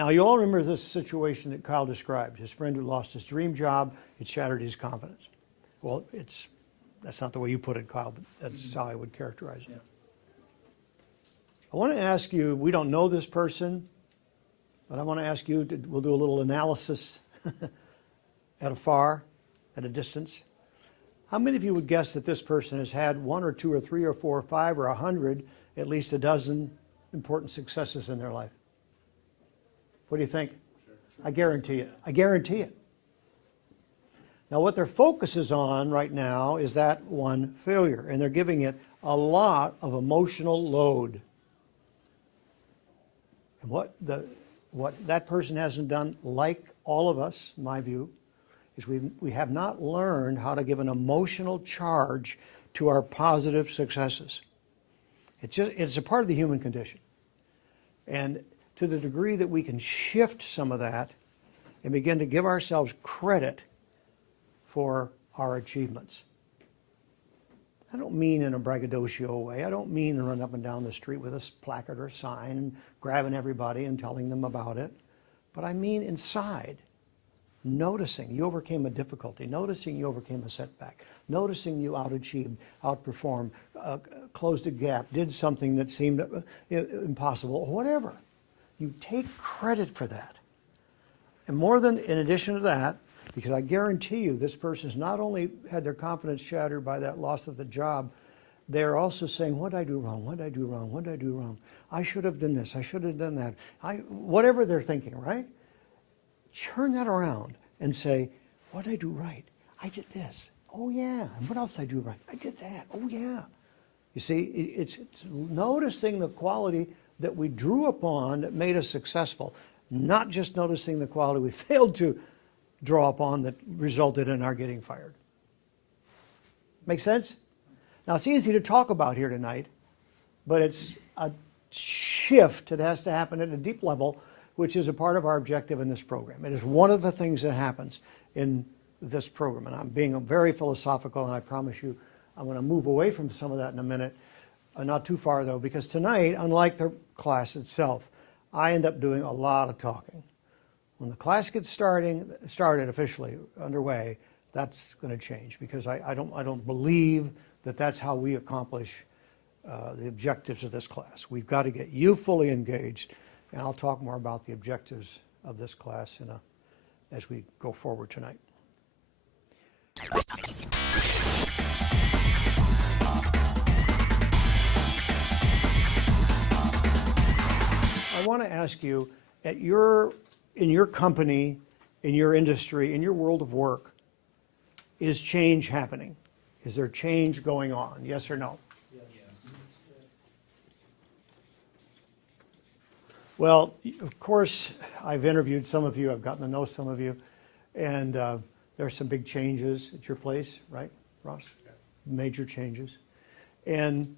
Now, you all remember this situation that Kyle described, his friend who lost his dream job, it shattered his confidence. Well, that's not the way you put it, Kyle, but that's how I would characterize it. Yeah. I want to ask you, we don't know this person, but I want to ask you, we'll do a little analysis at a distance. How many of you would guess that this person has had 1 or 2 or 3 or 4 or 5 or 100, at least a dozen important successes in their life? What do you think? Sure. I guarantee it. I guarantee it. Now, what their focus is on right now is that one failure, and they're giving it a lot of emotional load. And what that person hasn't done, like all of us, in my view, is we have not learned how to give an emotional charge to our positive successes. It's a part of the human condition. And to the degree that we can shift some of that and begin to give ourselves credit for our achievements. I don't mean in a braggadocio way. I don't mean to run up and down the street with a placard or a sign and grabbing everybody and telling them about it. But I mean inside, noticing you overcame a difficulty, noticing you overcame a setback, noticing you outachieved, outperformed, closed a gap, did something that seemed impossible, whatever. You take credit for that. And in addition to that, because I guarantee you this person's not only had their confidence shattered by that loss of the job, they're also saying, what did I do wrong? What did I do wrong? What did I do wrong? I should have done this. I should have done that. Whatever they're thinking, right? Turn that around and say, what did I do right? I did this. Oh, yeah. And what else did I do right? I did that. Oh, yeah. You see, it's noticing the quality that we drew upon that made us successful, not just noticing the quality we failed to draw upon that resulted in our getting fired. Make sense? Now, it's easy to talk about here tonight, but it's a shift that has to happen at a deep level, which is a part of our objective in this program. It is one of the things that happens in this program. And I'm being very philosophical, and I promise you I'm going to move away from some of that in a minute. Not too far, though, because tonight, unlike the class itself, I end up doing a lot of talking. When the class gets started officially, underway, that's going to change, because I don't believe that that's how we accomplish the objectives of this class. We've got to get you fully engaged, and I'll talk more about the objectives of this class as we go forward tonight. I want to ask you, in your company, in your industry, in your world of work, is change happening? Is there change going on? Yes or no? Yes. Well, of course, I've interviewed some of you. I've gotten to know some of you. And there are some big changes at your place, right, Ross? Yeah. Major changes. And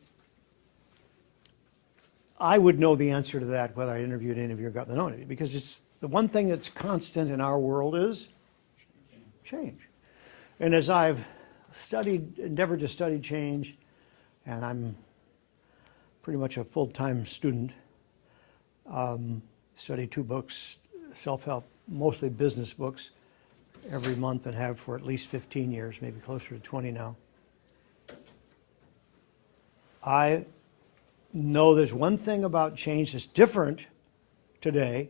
I would know the answer to that whether I interviewed any of you or got to know any of you, because it's the one thing that's constant in our world is change. And as I've endeavored to study change, and I'm pretty much a full-time student, study 2 books, self-help, mostly business books, every month, and have for at least 15 years, maybe closer to 20 now. I know there's one thing about change that's different today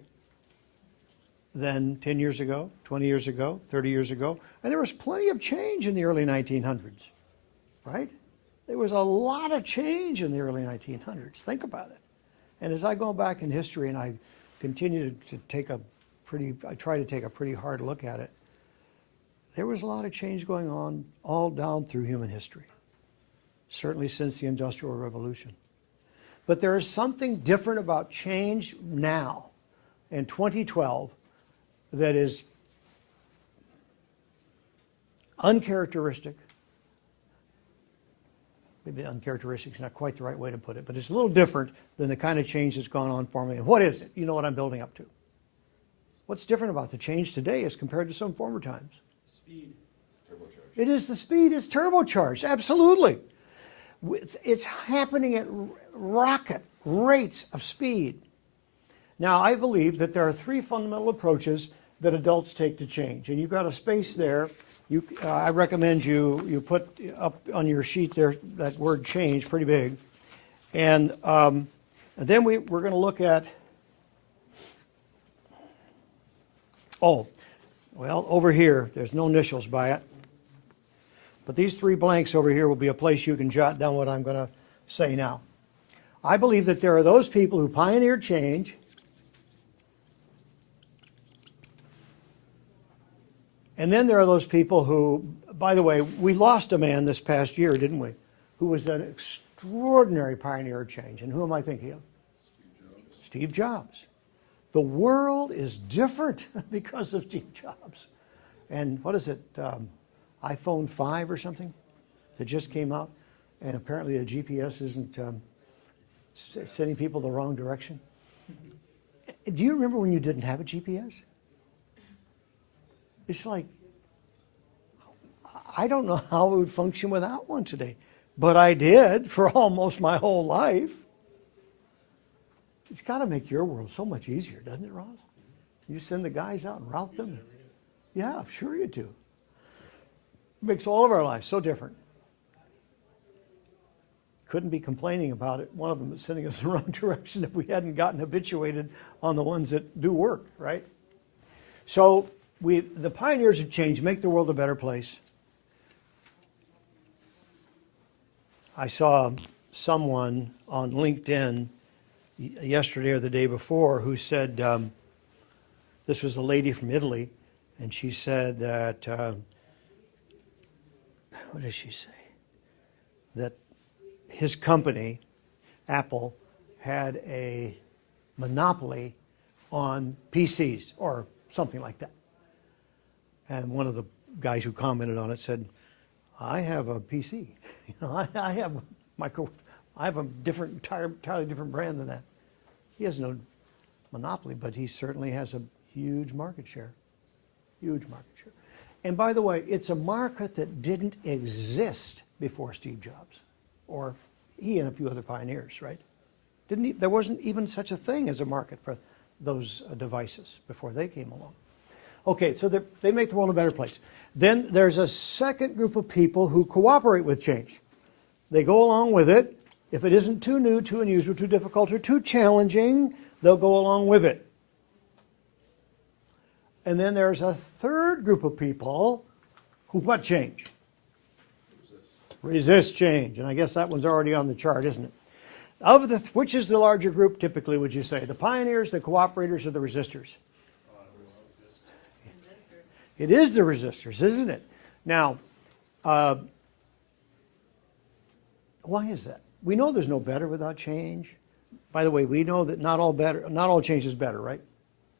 than 10 years ago, 20 years ago, 30 years ago. And there was plenty of change in the early 1900s, right? There was a lot of change in the early 1900s. Think about it. And as I go back in history and I continue to I try to take a pretty hard look at it, there was a lot of change going on all down through human history, certainly since the Industrial Revolution. But there is something different about change now in 2012 that is uncharacteristic. Maybe uncharacteristic is not quite the right way to put it, but it's a little different than the kind of change that's gone on formerly. And what is it? You know what I'm building up to. What's different about the change today as compared to some former times? Speed. Turbocharged. It is the speed. It's turbocharged. Absolutely. It's happening at rocket rates of speed. Now, I believe that there are three fundamental approaches that adults take to change, and you've got a space there. I recommend you put up on your sheet there that word change pretty big. And then we're going to look at, over here, there's no initials by it. But these three blanks over here will be a place you can jot down what I'm going to say now. I believe that there are those people who pioneered change, and then there are those people who, by the way, we lost a man this past year, didn't we, who was an extraordinary pioneer of change. And who am I thinking of? Steve Jobs. The world is different because of Steve Jobs. And what is it, iPhone 5 or something that just came out? And apparently the GPS isn't sending people the wrong direction. Do you remember when you didn't have a GPS? It's like, I don't know how it would function without one today, but I did for almost my whole life. It's got to make your world so much easier, doesn't it, Ross? You send the guys out and route them. Yeah, sure you do. It makes all of our lives so different. Couldn't be complaining about it. One of them is sending us in the wrong direction if we hadn't gotten habituated on the ones that do work, right? So the pioneers of change make the world a better place. I saw someone on LinkedIn yesterday or the day before who said, this was a lady from Italy, and she said that, what did she say? That his company, Apple, had a monopoly on PCs or something like that. And one of the guys who commented on it said, I have a PC. You know, I have a different, entirely different brand than that. He has no monopoly, but he certainly has a huge market share. Huge market share. And by the way, it's a market that didn't exist before Steve Jobs, or he and a few other pioneers, right? There wasn't even such a thing as a market for those devices before they came along. Okay, so they make the world a better place. Then there's a second group of people who cooperate with change. They go along with it. If it isn't too new, too unusual, too difficult, or too challenging, they'll go along with it. And then there's a third group of people who what change? Resist change. And I guess that one's already on the chart, isn't it? Of the which is the larger group typically, would you say? The pioneers, the cooperators, or the resistors? It is the resistors, isn't it? Now, why is that? We know there's no better without change. By the way, we know that not all change is better, right?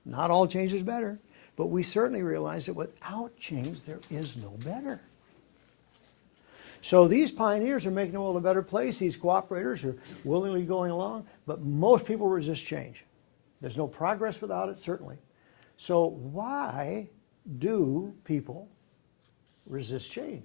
Not all change is better. But we certainly realize that without change, there is no better. So these pioneers are making the world a better place. These cooperators are willingly going along. But most people resist change. There's no progress without it, certainly. So why do people resist change?